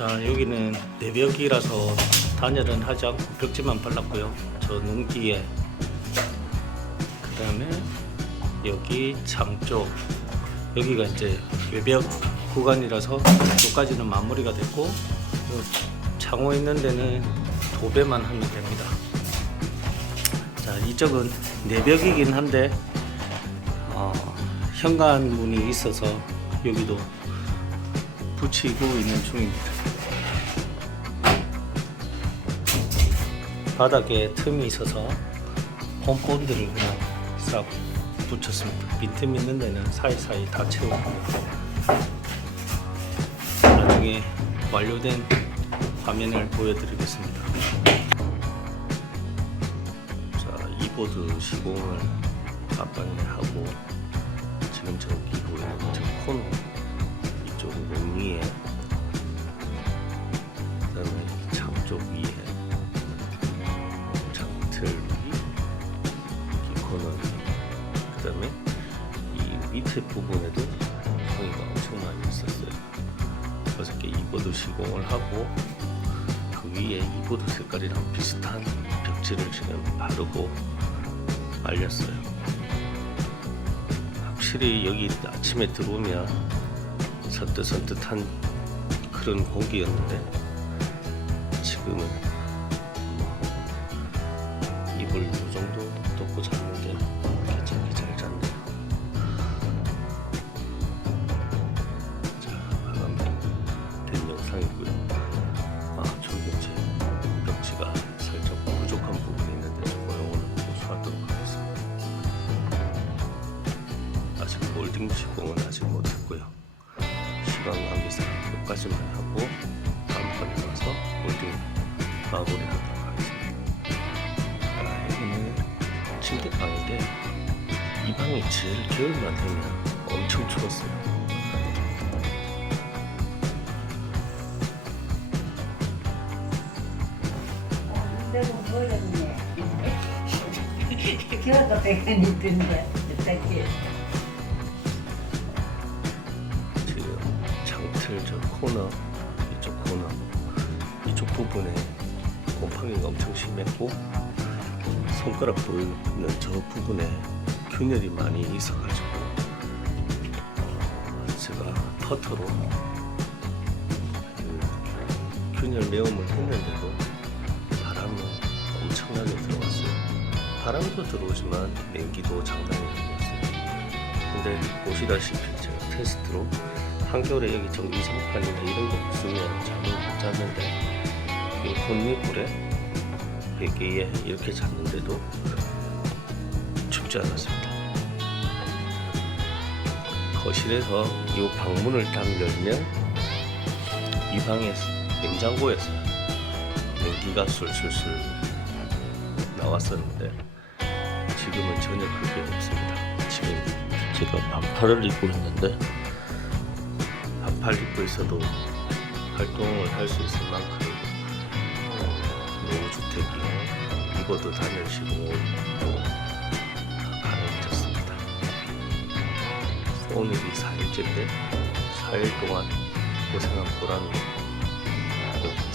자, 여기는 내벽이라서 단열은 하지 않고 벽지만 발랐고요. 저 농기에, 그 다음에 여기 창쪽, 여기가 이제 외벽 구간이라서 여기까지는 마무리가 됐고, 창호 있는 데는 도배만 하면 됩니다. 자, 이쪽은 내벽이긴 한데 현관문이 있어서 여기도 붙이고 있는 중입니다. 바닥에 틈이 있어서 폼본드를 그냥 싹 붙였습니다. 빈틈 있는 데는 사이사이 다 채우고, 나중에 완료된 화면을 보여드리겠습니다. 자, 이보드 시공을 깜빡이 하고, 지금 저기 보이는 저 코너 이쪽 위에, 그 다음에 창쪽 위에 창틀 위, 이 코너, 그 다음에 이 밑에 부분에도 성의가 엄청 많이 있었어요. 6개 이보드 시공을 하고, 그 위에 이보드 색깔이랑 비슷한 벽지를 지금 바르고 말렸어요. 확실히 여기 아침에 들어오면 선뜻선뜻한 그런 공기였는데, 지금은 이불 이 정도 덮고 잤는데 괜찮게 잘 잤네요. 자, 마감된 영상이고요. 저기 이제 벽지가 살짝 부족한 부분이 있는데 저거 오늘 보수하도록 하겠습니다. 아직 몰딩 시공은 아직 못했고요. 시간 관계상 여기까지만 하고 다음 판에 가서 몰딩 마무리하도록 하겠습니다. 여기는 침대방인데, 이 방이 제일 겨울만 되면 엄청 추웠어요. 내가 버렸네. 겨울도 백한 있던데 어떻게? 지금 창틀 저 코너, 이쪽 부분에 곰팡이가 엄청 심했고, 손가락 보이는 저 부분에 균열이 많이 있어가지고 제가 퍼터로 그 균열 내음을 했는데도 바람은 엄청나게 들어왔어요. 바람도 들어오지만 냉기도 상당히 들어왔어요. 근데 보시다시피 제가 테스트로 한겨울에 여기 전기장판이나 이런 거 없으면 잠을 못 잤는데, 이 혼미불에 베개에 이렇게 잤는데도 춥지 않았습니다. 거실에서 이 방문을 딱 열면 이 방에 냉장고에서 냉기가 술술술 나왔었는데, 지금은 전혀 그게 없습니다. 지금 제가 반팔을 입고 있는데, 반팔 입고 있어도 활동을 할 수 있을 만큼 노후주택이요, 이보드 단열 시공을 가능해졌습니다. 오늘이 4일째인데 4일 동안 고생한 보람이 있고,